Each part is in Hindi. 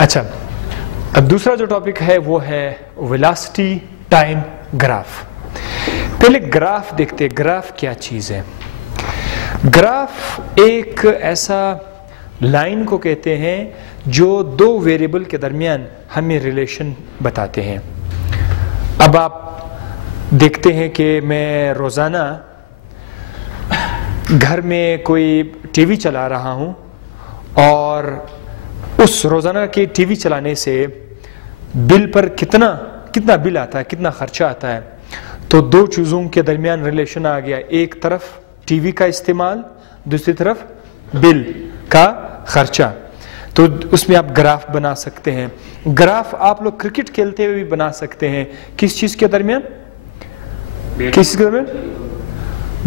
अच्छा, अब दूसरा जो टॉपिक है वो है वेलोसिटी टाइम ग्राफ। पहले ग्राफ देखते हैं, ग्राफ क्या चीज़ है। ग्राफ एक ऐसा लाइन को कहते हैं जो दो वेरिएबल के दरमियान हमें रिलेशन बताते हैं। अब आप देखते हैं कि मैं रोज़ाना घर में कोई टीवी चला रहा हूँ और उस रोज़ाना के टीवी चलाने से बिल पर कितना बिल आता है, कितना खर्चा आता है। तो दो चीज़ों के दरमियान रिलेशन आ गया, एक तरफ टीवी का इस्तेमाल, दूसरी तरफ बिल का खर्चा। तो उसमें आप ग्राफ बना सकते हैं। ग्राफ आप लोग क्रिकेट खेलते हुए भी बना सकते हैं। किस चीज़ के दरमियान? किस के दरमियान?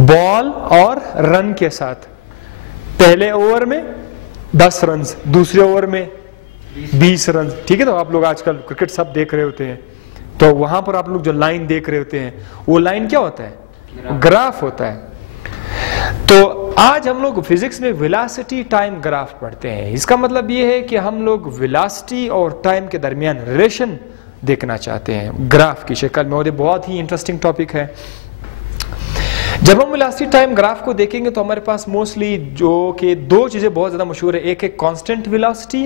बॉल और रन के साथ। पहले ओवर में 10 रन, दूसरे ओवर में 20 रन। ठीक है, तो आप लोग आजकल क्रिकेट सब देख रहे होते हैं, तो वहां पर आप लोग जो लाइन देख रहे होते हैं वो लाइन क्या होता है? ग्राफ होता है। तो आज हम लोग फिजिक्स में वेलोसिटी टाइम ग्राफ पढ़ते हैं। इसका मतलब ये है कि हम लोग वेलोसिटी और टाइम के दरमियान रिलेशन देखना चाहते हैं ग्राफ की शक्ल में, और ये बहुत ही इंटरेस्टिंग टॉपिक है। जब हम वेलोसिटी टाइम ग्राफ को देखेंगे तो हमारे पास मोस्टली जो कि दो चीजें बहुत ज्यादा मशहूर है। एक है कांस्टेंट वेलोसिटी,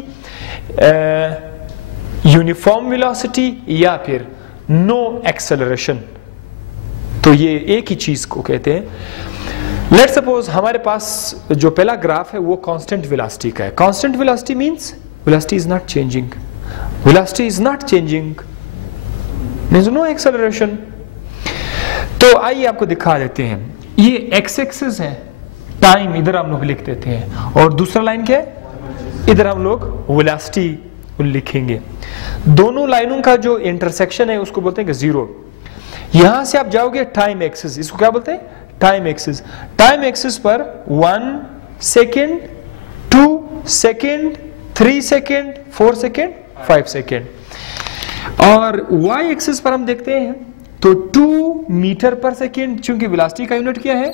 यूनिफॉर्म वेलोसिटी, या फिर नो एक्सेलरेशन। तो ये एक ही चीज को कहते हैं। लेट्स सपोज हमारे पास जो पहला ग्राफ है वो कांस्टेंट वेलोसिटी का है। Constant velocity means velocity is not changing, velocity is not changing means no acceleration. तो आइए आपको दिखा देते हैं। ये एक्स एक्सिस है, टाइम इधर हम लोग लिख देते हैं, और दूसरा लाइन क्या है? इधर हम लोग वेलोसिटी लिखेंगे। दोनों लाइनों का जो इंटरसेक्शन है उसको बोलते हैं कि जीरो। यहां से आप जाओगे टाइम एक्सिस, इसको क्या बोलते हैं? Time axis. टाइम एक्सिस पर 1 second, 2 second, 3 second, 4 second, 5 second. और वाई एक्सिस पर हम देखते हैं तो 2 मीटर पर सेकेंड, चूंकि वेलोसिटी का यूनिट क्या है?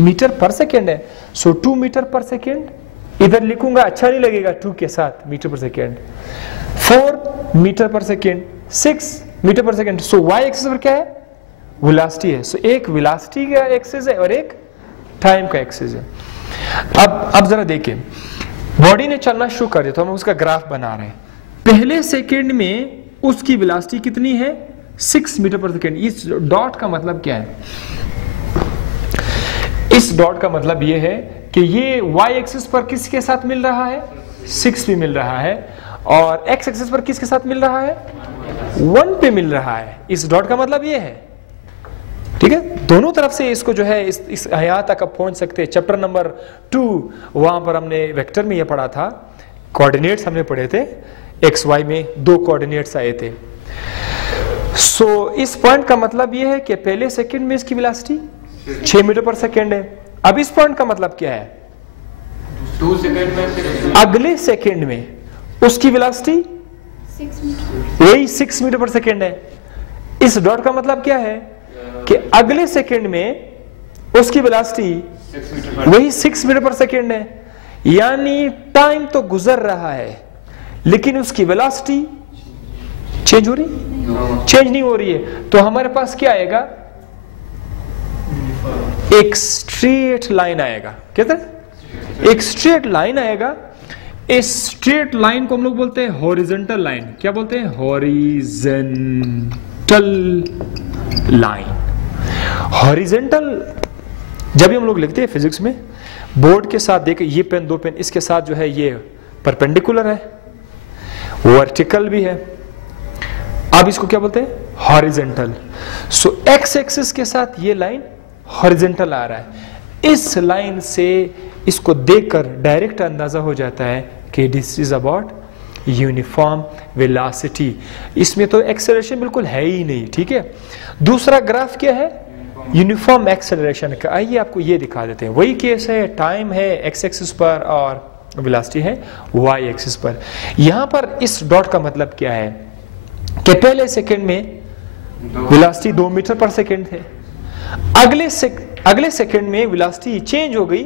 मीटर पर सेकेंड है, सो 2 मीटर पर सेकेंड। इधर लिखूंगा, अच्छा नहीं लगेगा 2 के साथ, मीटर पर सेकेंड। 4 मीटर पर सेकेंड, 6 मीटर पर सेकेंड। सो वाई एक्सिस पर क्या है? वेलोसिटी है। सो एक वेलोसिटी का एक्सिस है और एक टाइम का एक्सिस है। अब जरा देखिए, बॉडी ने चलना शुरू कर दिया तो हम उसका ग्राफ बना रहे हैं। पहले सेकेंड में उसकी वेलोसिटी कितनी है? 6 मीटर पर सेकेंड। इस डॉट का मतलब क्या है? इस डॉट का मतलब यह है कि ये वाई एक्सिस पर किसके साथ मिल रहा है? 6 पे मिल रहा है, और एक्स एक्सिस पर किसके साथ मिल रहा है? 1 पे मिल रहा है। इस डॉट का मतलब ये है। ठीक है, दोनों तरफ से इसको जो है इस यहाँ तक आप पहुंच सकते हैं। चैप्टर नंबर 2 वहां पर हमने वेक्टर में ये पढ़ा था, कोऑर्डिनेट्स हमने पढ़े थे, एक्स वाई में 2 कोऑर्डिनेट्स आए थे। सो इस पॉइंट का मतलब ये है कि पहले सेकंड में इसकी वेलोसिटी 6 मीटर पर सेकंड है। अब इस पॉइंट का मतलब क्या है? 2 सेकंड में अगले सेकंड में उसकी वेलोसिटी वही 6 मीटर पर सेकंड है। इस डॉट का मतलब क्या है कि अगले सेकंड में उसकी वेलोसिटी वही 6 मीटर पर सेकंड है। यानी टाइम तो गुजर रहा है लेकिन उसकी वेलोसिटी चेंज हो रही? चेंज नहीं हो रही है। तो हमारे पास क्या आएगा? एक स्ट्रेट लाइन आएगा। कहते हैं एक स्ट्रेट लाइन आएगा। इस स्ट्रेट लाइन को हम लोग बोलते हैं हॉरिजॉन्टल लाइन। क्या बोलते हैं? Horizontal line. हॉरिजॉन्टल जब भी हम लोग लिखते हैं फिजिक्स में, बोर्ड के साथ देखिए, ये पेन 2 पेन, इसके साथ जो है ये परपेंडिकुलर है, वर्टिकल भी है। अब इसको क्या बोलते हैं? हॉरिजॉन्टल। सो एक्स एक्सिस के साथ ये लाइन हॉरिजॉन्टल आ रहा है। इस लाइन से इसको देखकर डायरेक्ट अंदाजा हो जाता है कि this is about uniform velocity. इसमें तो एक्सेलरेशन बिल्कुल है ही नहीं। ठीक है, दूसरा ग्राफ क्या है? यूनिफॉर्म एक्सेलरेशन का। आइए आपको ये दिखा देते हैं। वही केस है, टाइम है एक्स एक्सिस पर और वेलोसिटी है वाई एक्सिस पर। यहां पर इस डॉट का मतलब क्या है कि पहले सेकंड में वेलोसिटी 2 मीटर पर सेकंड है, अगले सेकंड में वेलोसिटी चेंज हो गई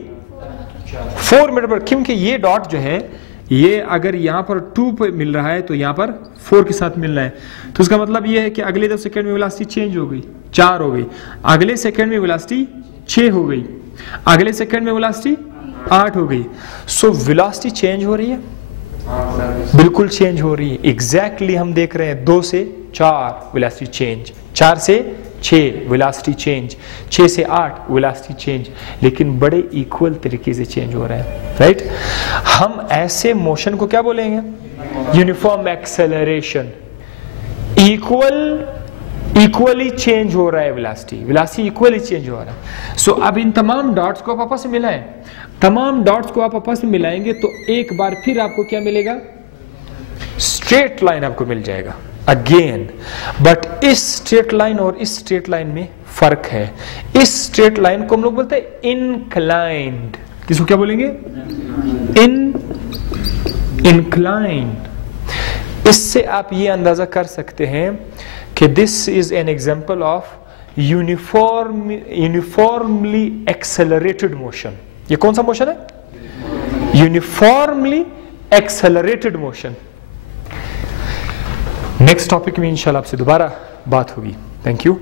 4 मीटर पर, क्योंकि ये डॉट जो है ये अगर यहाँ पर 2 पे मिल रहा है तो यहाँ पर 4 के साथ मिल रहा है, तो उसका मतलब ये है कि अगले 10 सेकंड में वेलोसिटी चेंज हो गई, 4 हो गई, अगले सेकंड में वेलोसिटी 6 हो गई, अगले सेकंड में वेलोसिटी 8 हो गई। सो वेलोसिटी चेंज हो रही है, बिल्कुल चेंज हो रही है। एग्जैक्टली हम देख रहे हैं 2 से 4 वेलोसिटी चेंज, 4 से 6 वेलोसिटी चेंज, 6 से 8 वेलोसिटी चेंज, लेकिन बड़े इक्वल तरीके से चेंज हो रहे हैं, राइट। हम ऐसे मोशन को क्या बोलेंगे? Uniform acceleration. इक्वली चेंज हो रहा है वेलोसिटी इक्वली चेंज हो रहा है। सो अब इन तमाम डॉट्स को आप आपस में मिलाएं, तमाम डॉट्स को आप आपस में मिलाएंगे तो एक बार फिर आपको क्या मिलेगा? स्ट्रेट लाइन आपको मिल जाएगा अगेन। बट इस स्ट्रेट लाइन और इस स्ट्रेट लाइन में फर्क है। इस स्ट्रेट लाइन को हम लोग बोलते हैं इनक्लाइंड। किसको क्या बोलेंगे? इनक्लाइंड। इससे आप ये अंदाजा कर सकते हैं कि this is an example of uniformly accelerated motion. ये कौन सा मोशन है? Uniformly accelerated motion. Next topic में इंशाल्लाह आपसे दोबारा बात होगी। Thank you.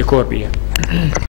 एक और भी है।